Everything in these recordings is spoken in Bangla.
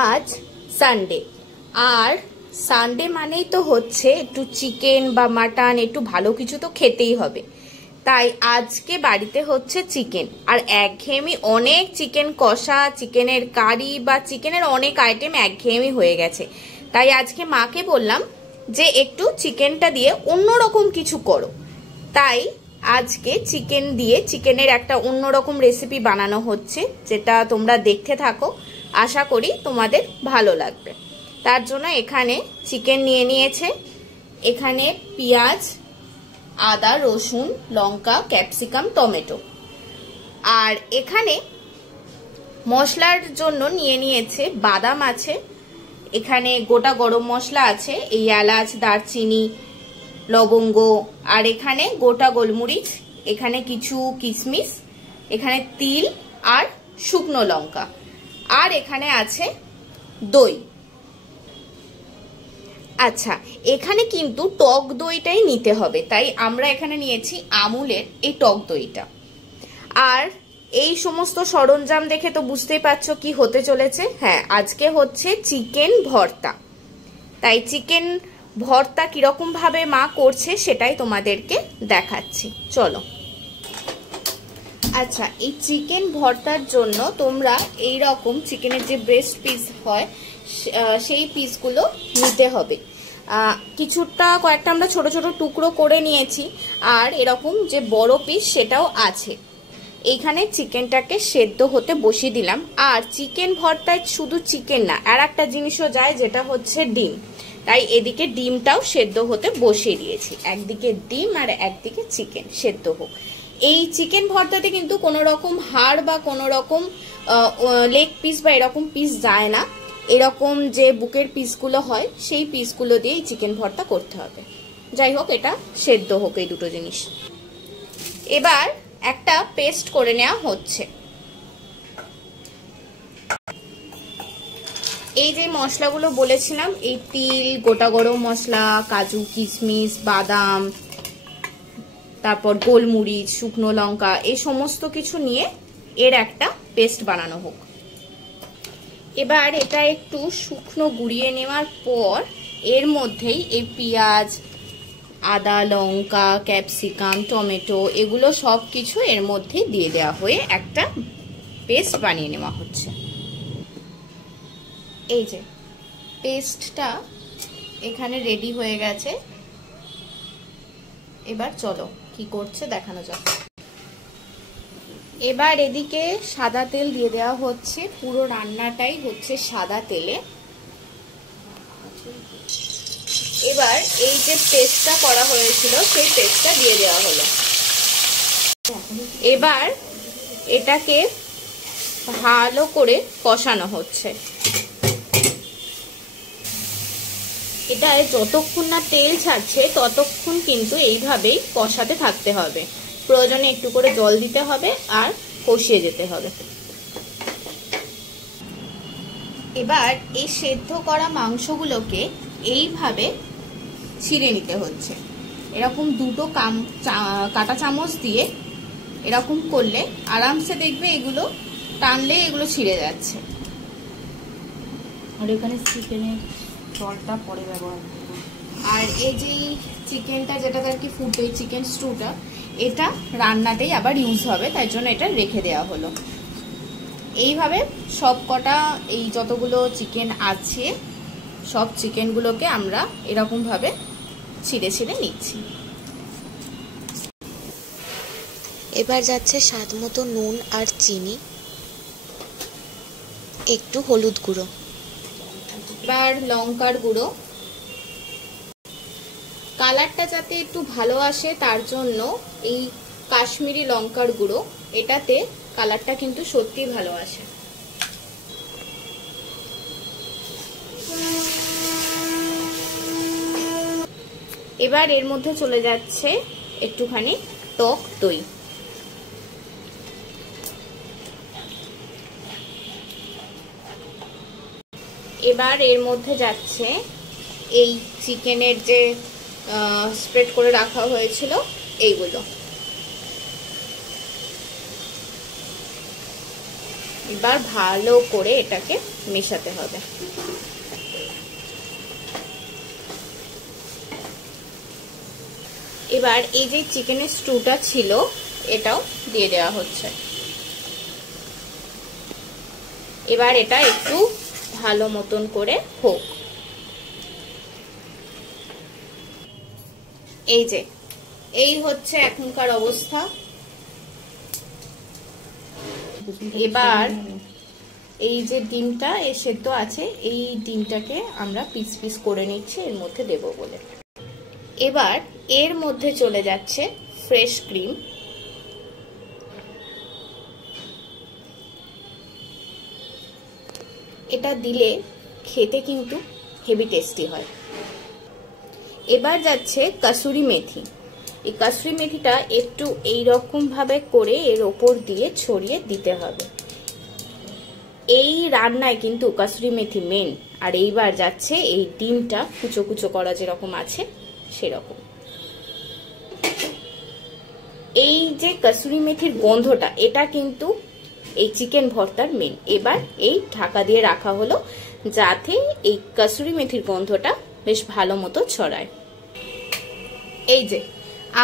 আজ সানডে, আর সানডে মানেই তো হচ্ছে একটু চিকেন বা মাটন, একটু ভালো কিছু তো খেতেই হবে। তাই আজকে বাড়িতে হচ্ছে চিকেন, আর একঘেয়েমি অনেক চিকেন কষা, চিকেনের কারি বা চিকেনের অনেক আইটেম একঘেয়েমি হয়ে গেছে। তাই আজকে মাকে বললাম যে একটু চিকেনটা দিয়ে অন্যরকম কিছু করো। তাই আজকে চিকেন দিয়ে চিকেনের একটা অন্যরকম রেসিপি বানানো হচ্ছে, যেটা তোমরা দেখতে থাকো, আশা করি তোমাদের ভালো লাগবে। তার জন্য এখানে চিকেন নিয়ে নিয়েছে, এখানে পেঁয়াজ, আদা, রসুন, লঙ্কা, ক্যাপসিকাম, টমেটো, আর এখানে মশলার জন্য নিয়ে নিয়েছে বাদাম আছে, এখানে গোটা গরম মশলা আছে, এই এলাচ, দারচিনি, লবঙ্গ, আর এখানে গোটা গোলমরিচ, এখানে কিছু কিশমিশ, এখানে তিল আর শুকনো লঙ্কা, আর এখানে আছে দই। আচ্ছা, এখানে কিন্তু টক দইটাই নিতে হবে, তাই আমরা এখানে নিয়েছি আমুলের এই টক দইটা। আর এই সমস্ত সরঞ্জাম দেখে তো বুঝতেই পারছো কি হতে চলেছে। হ্যাঁ, আজকে হচ্ছে চিকেন ভর্তা। তাই চিকেন ভর্তা কিরকম ভাবে মা করছে সেটাই তোমাদেরকে দেখাচ্ছি, চলো। আচ্ছা, এই চিকেন ভর্তার জন্য তোমরা এই রকম চিকেনের যে ব্রেস্ট পিস হয় সেই পিসগুলো নিতে হবে। কিছুটা কয়েকটা আমরা ছোট ছোট টুকরো করে নিয়েছি, আর এরকম যে বড় পিস সেটাও আছে। এইখানে চিকেনটাকে সেদ্ধ হতে বসিয়ে দিলাম। আর চিকেন ভর্তায় শুধু চিকেন না, আর একটা জিনিসও যায়, যেটা হচ্ছে ডিম। তাই এদিকে ডিমটাও সেদ্ধ হতে বসিয়ে দিয়েছি, একদিকে ডিম আর একদিকে চিকেন সেদ্ধ হোক। এই চিকেন ভর্তাতে কিন্তু কোনো রকম হাড় বা কোনো রকম লেগ পিস বা এরকম পিস যায় না, এরকম যে বুকের পিসগুলো হয় সেই পিসগুলো দিয়ে এই চিকেন ভর্তা করতে হবে। যাই হোক, এটা সেদ্ধ হোক এই দুটো জিনিস। এবার একটা পেস্ট করে নেওয়া হচ্ছে। এই যে মশলাগুলো বলেছিলাম, এই তিল, গোটা গরম মশলা, কাজু, কিশমিশ, বাদাম, তারপর গোলমরিচ, শুকনো লঙ্কা, এই সমস্ত কিছু নিয়ে এর একটা পেস্ট বানানো হোক। এবার এটা একটু শুকনো গুঁড়িয়ে নেওয়ার পর এর মধ্যেই এই পেঁয়াজ, আদা, লঙ্কা, ক্যাপসিকাম, টমেটো, এগুলো সব কিছু এর মধ্যে দিয়ে দেওয়া হয়ে একটা পেস্ট বানিয়ে নেওয়া হচ্ছে। এই যে পেস্টটা এখানে রেডি হয়ে গেছে। এবার চলো কি করছে দেখানো যাক। এবার এদিকে সাদা তেল দিয়ে দেওয়া হচ্ছে, পুরো রান্নাটাই হচ্ছে সাদা তেলে। এবার এই যে পেস্টটা করা হয়েছিল সেই পেস্টটা দিয়ে দেওয়া হলো। এবার এটাকে ভালো করে কষানো হচ্ছে। এটা যতক্ষণ না তেল ছাড়ছে ততক্ষণ কিন্তু এইভাবেই কষাতে থাকতে হবে। প্রয়োজনে একটু করে জল দিতে হবে আর কষিয়ে যেতে হবে। এবার এই সেদ্ধ করা মাংসগুলোকে এইভাবে ছিঁড়ে নিতে হচ্ছে। এরকম দুটো কাঁটা চামচ দিয়ে এরকম করলে আরামসে দেখবে এগুলো টানলে এগুলো ছিঁড়ে যাচ্ছে। আর এখানে চিকেনের জলটা পরে ব্যবহার করব। আর এই যে চিকেনটা যেটা আর কি ফুটবে, চিকেন স্টুটা, এটা রান্নাতেই আবার ইউজ হবে, তাই জন্য এটা রেখে দেওয়া হলো। এইভাবে সব কটা এই যতগুলো চিকেন আছে সব চিকেনগুলোকে আমরা এরকম ভাবে ছিঁড়ে ছিঁড়ে নিচ্ছি। এবার যাচ্ছে স্বাদ মতো নুন আর চিনি, একটু হলুদ গুঁড়ো, এবার লঙ্কার গুঁড়ো। কালারটা যাতে একটু ভালো আসে তার জন্য এই কাশ্মীরি লঙ্কার গুঁড়ো, এটাতে কালারটা কিন্তু সত্যি ভালো আসে। এবার এর মধ্যে চলে যাচ্ছে একটুখানি টক দই। এবার এর মধ্যে যাচ্ছে এই চিকেনের যে স্প্রেড করে রাখা হয়েছিল এইগুলো। এবার ভালো করে এটাকে মেশাতে হবে। এবার এই যে চিকেনের স্টুটা ছিল এটাও দিয়ে দেওয়া হচ্ছে। এবার এটা একটু ভালো মতন করে হোক। এই যে এই হচ্ছে এখনকার অবস্থা। এবার এই যে ডিমটা সেদ্ধ আছে এই ডিমটাকে আমরা পিস পিস করে নিচ্ছি এর মধ্যে দেব বলে। এবার এর মধ্যে চলে যাচ্ছে ফ্রেশ ক্রিম। এটা দিলে খেতে কিন্তু হেভি টেস্টি হয়। এবার যাচ্ছে কাসুরি মেথি। এই কাসুরি মেথিটা একটু এইরকম ভাবে করে এর ওপর দিয়ে ছড়িয়ে দিতে হবে। এই রান্নায় কিন্তু কাসুরি মেথি মেন। আর এইবার যাচ্ছে এই ডিমটা কুচো কুচো করা যেরকম আছে সেরকম। এই যে কাসুরি মেথির গন্ধটা এটা কিন্তু এই চিকেন ভর্তার মেন। এবার এই ঢাকা দিয়ে রাখা হলো যাতে এই কাসুরি মেথির গন্ধটা বেশ ভালো মতো ছড়ায়। এই যে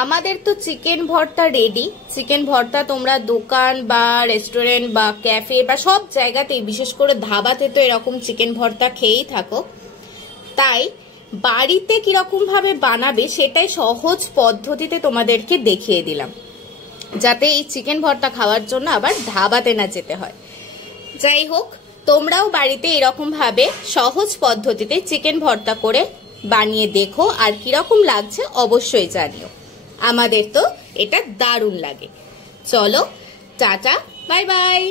আমাদের তো চিকেন ভর্তা রেডি। চিকেন ভর্তা তোমরা দোকান বা রেস্টুরেন্ট বা ক্যাফে বা সব জায়গাতেই, বিশেষ করে ধাবাতে তো এরকম চিকেন ভর্তা খেয়েই থাকো। তাই বাড়িতে কিরকম ভাবে বানাবে সেটাই সহজ পদ্ধতিতে তোমাদেরকে দেখিয়ে দিলাম, যাতে এই চিকেন ভর্তা খাওয়ার জন্য আবার ধাবাতে না যেতে হয়। যাই হোক, তোমরাও বাড়িতে এরকম ভাবে সহজ পদ্ধতিতে চিকেন ভর্তা করে বানিয়ে দেখো, আর কিরকম লাগছে অবশ্যই জানিও। আমাদের তো এটা দারুণ লাগে। চলো টাটা, বাই বাই।